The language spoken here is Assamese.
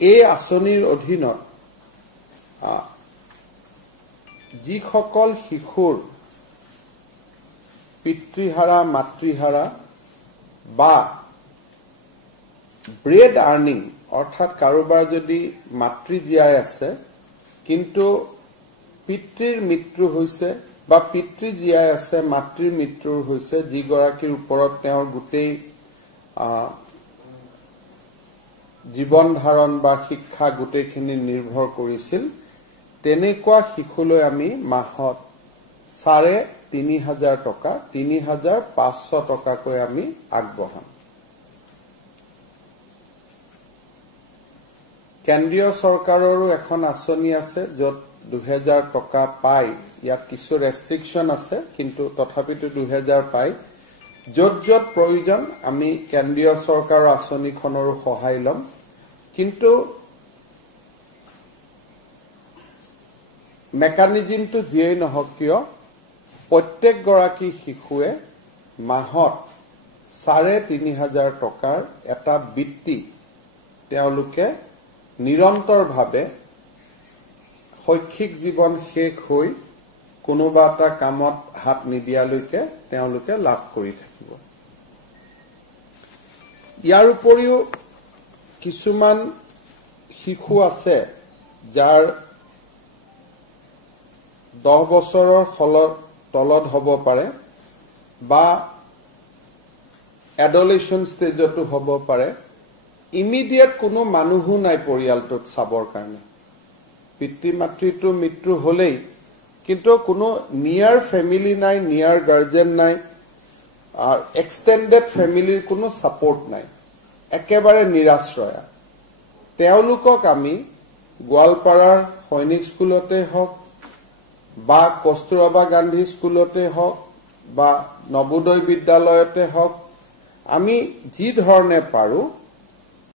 এই আঁচনিৰ অধীনত যিসকল শিশুৰ পিতৃহাৰা মাতৃহাৰা বা ব্ৰেড আৰ্নিং অৰ্থাৎ কাৰোবাৰ যদি মাতৃ জীয়াই আছে কিন্তু পিতৃৰ মৃত্যু হৈছে বা পিতৃ জীয়াই আছে মাতৃৰ মৃত্যু হৈছে যিগৰাকীৰ ওপৰত তেওঁৰ গোটেই জীৱন ধাৰণ বা শিক্ষা গোটেইখিনি নিৰ্ভৰ কৰিছিল তেনেকুৱা শিশুলৈ আমি মাহত ৩,৫০০ টকা ৩,৫০০ টকাকৈ আমি আগবঢ়াম কেন্দ্ৰীয় চৰকাৰৰো এখন আঁচনি আছে য'ত ২০০০ টকা পায় ইয়াত কিছু ৰেষ্ট্ৰিকশন আছে কিন্তু তথাপিতো ২০০০ পায় য'ত য'ত প্ৰয়োজন আমি কেন্দ্ৰীয় চৰকাৰৰ আঁচনিখনৰো সহায় ল'ম কিন্তু মেকানিজমটো যিয়েই নহওক কিয় প্ৰত্যেক গৰাকী শিশুৱে মাহত ৩,৫০০ টকাৰ এটা বৃত্তি তেওঁলোকে নিৰন্তৰভাৱে শৈক্ষিক জীৱন শেষ হৈ কোনোবা এটা কামত হাত নিদিয়ালৈকে তেওঁলোকে লাভ কৰি থাকিব ইয়াৰ উপৰিও কিছুমান শিশু আছে যাৰ 10 বছৰৰ তলত হ'ব পাৰে বা এডলেশন ষ্টেজতো হ'ব পাৰে ইমিডিয়েট কোনো মানুহো নাই পৰিয়ালটোত চাবৰ কাৰণে পিতৃ মাতৃটো মৃত্যু হলেই কিন্তু কোনো নিয়াৰ ফ্যামিলি নাই নিয়াৰ গাৰ্জেন নাই আৰ এক্সটেন্ডেড ফ্যামিলিৰ কোনো সাপোৰ্ট নাই একেবাৰে নিৰাশ্ৰয়া তেওঁলোকক আমি গোৱালপাৰাৰ সৈনিক স্কুলতে হওক বা কস্তুৰবা গান্ধী স্কুলতে হওক বা নবোদয় বিদ্যালয়তে হওক আমি যি ধৰণে পাৰো